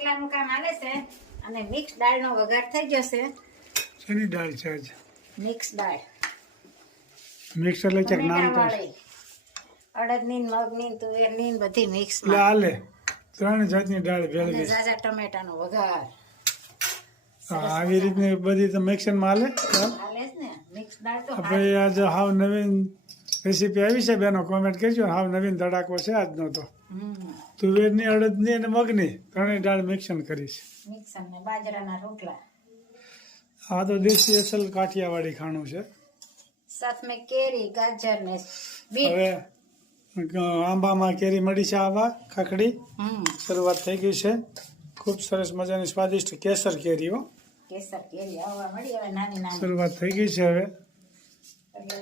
રોટલાનું કામ હાલે છે અને મિક્સ દાળનો વઘાર થઈ જશે. શેની દાળ છે આજે? મિક્સ દાળ, મિક્સ એટલે ક્યાંક નામ તો વાળી અડદની, મગની, તુવેરની બધી મિક્સ એટલે હાલે 3 જાતની દાળ ભેળવી. ઝાઝા ટમેટાનો વઘાર આવી રીતની બધી તો મિક્સરમાં હાલે. હાલે જ ને. મિક્સ દાળ તો ભાઈ આજે હાવ નવીન રેસીપી આવી છે બેનો, કોમેન્ટ કરજો. હાવ નવીન ધડાકો છે આજનો તો. તુવેરની, અડદની અને મગની 3 દાળ મિક્સન કરીશ. મિક્સ અને બાજરાના રોટલા. આ તો દેશી અસલ કાઠિયાવાડી ખાણું છે. સાથ મેં કેરી, ગાજર ને બીટ. હવે આંબામાં કેરી મળી છે, આંબા ખાખડી શરૂઆત થઈ ગઈ છે. ખૂબ સરસ મજાની સ્વાદિષ્ટ કેસર કેરીઓ કેસર કેરી આવવા મળી. હવે નાની નાની શરૂઆત થઈ ગઈ છે. હવે એટલે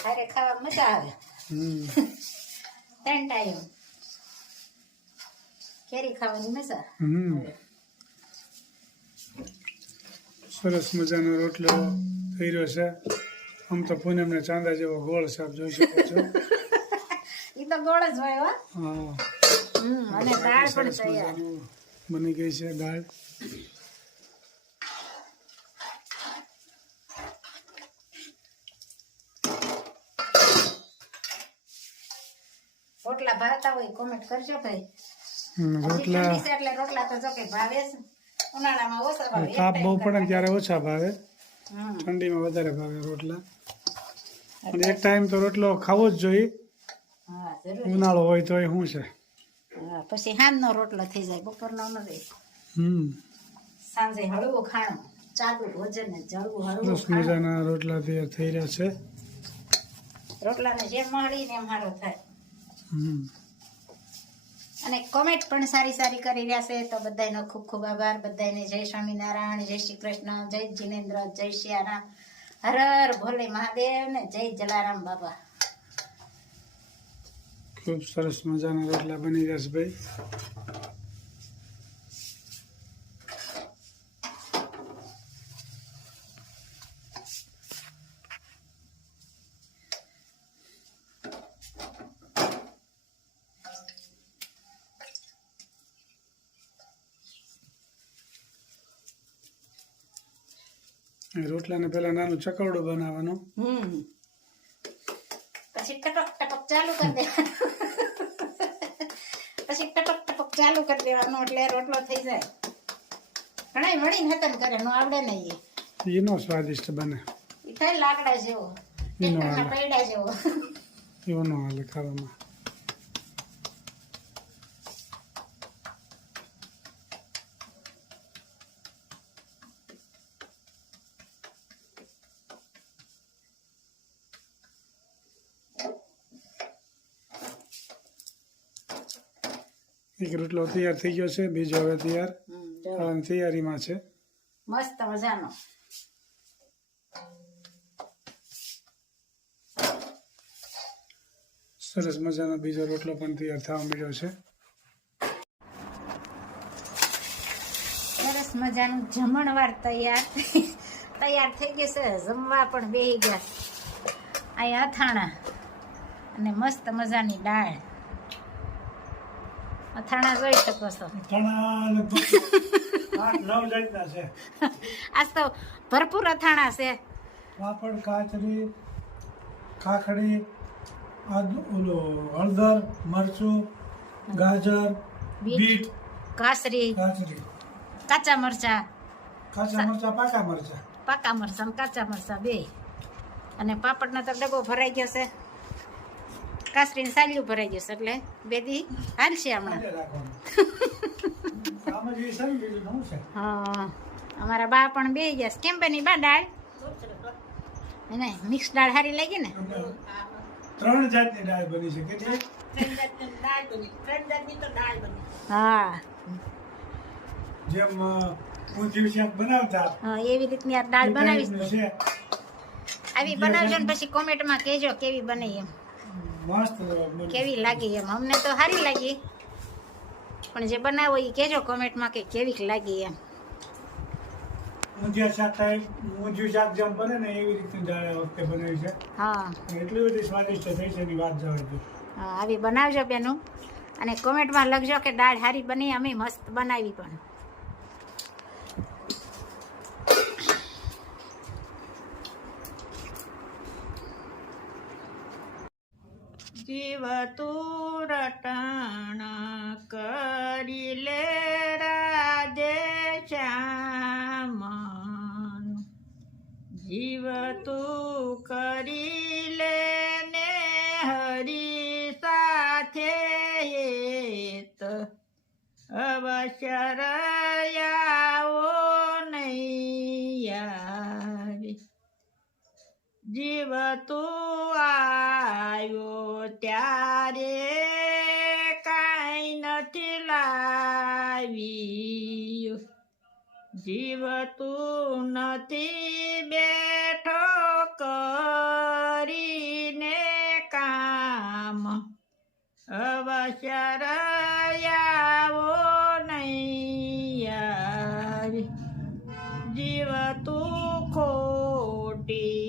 ખારે ખાવા મજા આવે. 3 ટાઈમ કેરી ખાવાની મજા. સરસ મજાનો રોટલો થઈ રહ્યો છે. આમ તો પૂનમને ચાંદા જેવો ગોળ છે, આપ જોઈ શકો છો. ઈ તો ગોળ જ હોય હો. હા, અને દાળ પણ સરસ તૈયાર. મજાનું બની ગઈ છે દાળ. રોટલા ભાવતા હોય કોમેન્ટ કરજો ભાઈ. રોટલા એટલે રોટલા તો જો કે ભાવે છે. ઉનાળામાં ઓછા ભાવે. તાપ બહુ પડે ને ત્યારે ઓછા ભાવે, ઠંડીમાં વધારે ભાવે રોટલા. અને એક ટાઈમ તો રોટલો ખાવો જ જોઈએ. હા જરૂર. ઉનાળો હોય તો એ શું છે. હા પછી સાંજનો રોટલો થઈ જાય, બપોરનો ન રહે. સાંજે હળવું ખાણું, ચાલુ ભોજન ને જળવું હળવું સરસ મજાના રોટલા તૈયાર થઈ રહ્યા છે. રોટલાને જેમ મળી ને એમ સારો થાય. અને કોમેન્ટ પણ સારી સારી કરી રહ્યા છે, તો બધાનો ખૂબ ખૂબ આભાર. બધાને જય સ્વામિનારાયણ, જય શ્રી કૃષ્ણ, જય જિનેન્દ્ર, જય સિયારામ, હર હર ભોલે મહાદેવ ને જય જલારામ બાબા. ખૂબ સરસ મજાના રોટલા બની રહ્યા છે ભાઈ. રોટલાને પેલા નાનું ચકવડું બનાવવાનું. પછી ટપક ટપક ચાલુ કરી દેવાનું. પછી ટપક ટપક ચાલુ કરી દેવાનું એટલે રોટલો થઈ જાય. ઘણા વળી હતન કરે, નો આવડે નહીં. એનો સ્વાદિષ્ટ બને. એ થાય લાકડા જેવો, ટ્રેક્ટરના પૈડા જેવો. એવો ન હાલે ખાવામાં. એક રોટલો તૈયાર થઈ ગયો છે, બીજો હવે તૈયાર થવાની તૈયારીમાં છે. મસ્ત મજાનો. સરસ મજાનો બીજો રોટલો પણ તૈયાર થવા મળ્યો છે. સરસ મજાનું જમણવાર તૈયાર થઈ ગયું છે. જમવા પણ બેસી ગયા. અહીંયા અથાણા અને મસ્ત મજાની દાળ. અથાણા જોઈ શકો છો. આજ તો ભરપૂર અથાણા છે. પાપડ, કાચરી, ખાખડી, હળદર, મરચું, ગાજર, બીટ, કાચરી, કાચા મરચા, પાકા મરચા ને કાચા મરચા બે. અને પાપડનો તો ડબ્બો ભરાઈ ગયો છે. કાસરીને સાલિયું ભરાઈ ગયું છે, એટલે બેદી હાલશે હમણાં. હા, અમારા બા પણ બે ગયા. કેમ બની બા દાળ? એને મિક્સ દાળ સારી લાગી ને? 3 જાતની દાળ બની છે. કેટલી? 3 જાતની દાળ બની. હા, જેમ ઊંધિયું શાક બનાવતા એવી રીતની આ દાળ બનાવીશ. છે. આવી બનાવજો ને પછી કોમેન્ટમાં કહેજો કેવી બની એમ, મસ્ત કેવી લાગી એમ. અમને તો સારી લાગી, પણ જે બનાવો એ કહેજો કોમેન્ટમાં કે કેવી લાગી એમ. ઊંધિયું શાક જેમ બને ને એવી રીતની દાળ આ વખતે બનાવી છે. હા, એટલી બધી સ્વાદિષ્ટ થઈ છે એની વાત જવા દો. આવી બનાવજો બેનું, અને કોમેન્ટમાં લખજો કે દાળ સારી બની, અમે મસ્ત બનાવી પણ. જીવ તું રટણ કરી લે રાધે શ્યામ જીવ તું કરી લે ને હરી સાથે હેત અવશ્ય રયાવો નહીં આવે જીવ તું આવ્યો ત્યારે કાંઈ નથી લાવ્યું જીવ તું નથી બેઠો કરીને કામ અવશ્ય રયાવો નહીં આવે જીવ તું ખોટી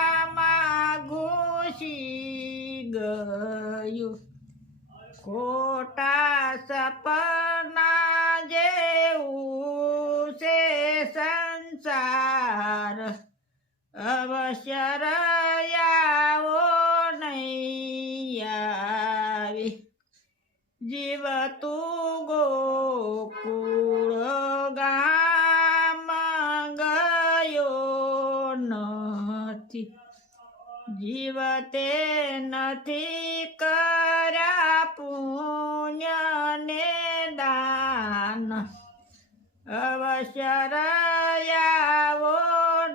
માયામાં ઘૂસી ગયું ખોટા સપના જેવું છે સંસાર અવશ્ય રયાવો નહીં આવે જીવ તું ગોકુળ ગામ ગયો નથી જીવ તે નથી કર્યા પુણ્ય ને દાન અવશ્ય રયાવો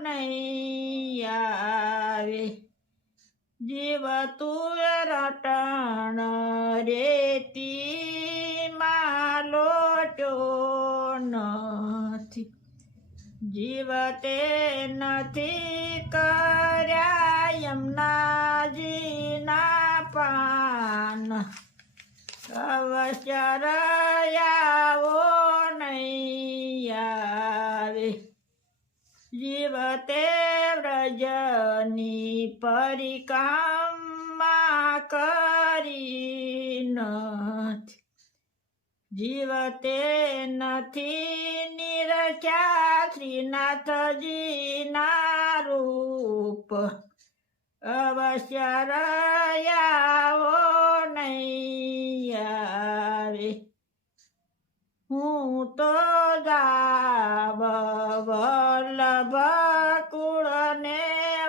નહીં આવે જીવ તું રટણ રેતી માં લોટ્યો નથી જીવ તે નથી કર્યા યમુનાજીના પાન અવશ્ય રયાવો નહીં આવે જીવ તે વ્રજની પરિક્રમા કરી નથી જીવ તે નથી નિરખ્યા શ્રીનાથજીના રૂપ અવશ્ય રયાવો નહીં આવે હું તો જાવ વલ્લભ કુળને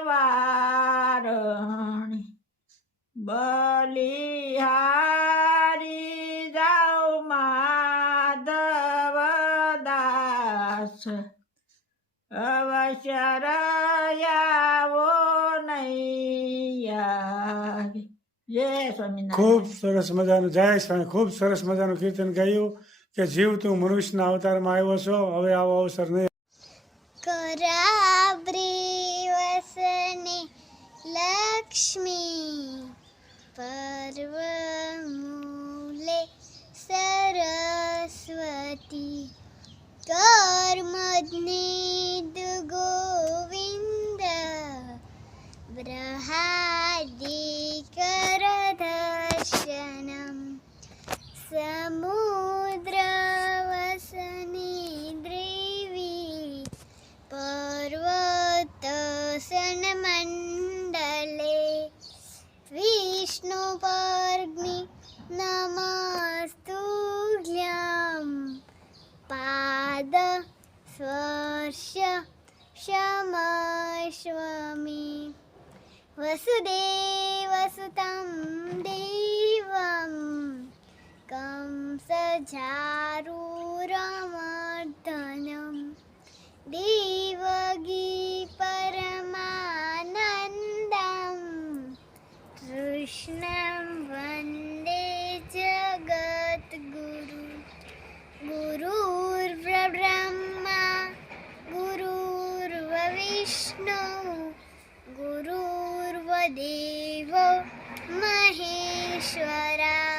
વારણી બલિહારી જાઉ માધવ દાસ અવશ્ય રયાવો નહીં આવે જય સ્વામિનારાયણ ખૂબ સરસ મજાનું જય સ્વામી ખૂબ સરસ મજાનું કીર્તન ગાયું કે જીવ તું મનુષ્યના અવતારમાં આવ્યો છો હવે આવો અવસર નહીં કરાબ્રી વસને લક્ષ્મી પર્વમૂલે સરસ્વતી કર્મજ્ઞિદ ગોવિંદ બૃહાદિકરદર્શનમ સમુદ્રવસની દ્રિવી પર્વતસનમण्डले વિષ્ણુપર્ગ્નિ નમસ્તુભ્યં પાદ સ્પર્શ ક્ષમસ્વમી વસુદેવસુतं દેવં કંસચારૂરમર્દनं દેવગી પરમાનંદં કૃષ્ણં વંદે જગદ્ગુરુ ગુરુર્બ્રહ્મા ગુરુર્વિષ્ણુ ગુરુર્વદેવો મહેશ્વરા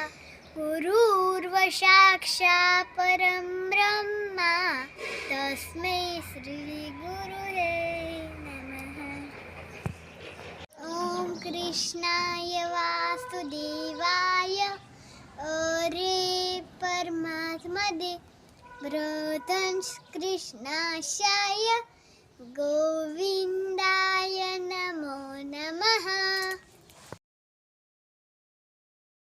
ગુરુર્વસાક્ષાત પરમ બ્રહ્મા તસ્મૈ શ્રી ગુરુવે નમઃ ઓમ કૃષ્ણાય વાસુદેવાય અરે પરમાત્મદે વ્રતંશ કૃષ્ણાશાય ગોવિંદ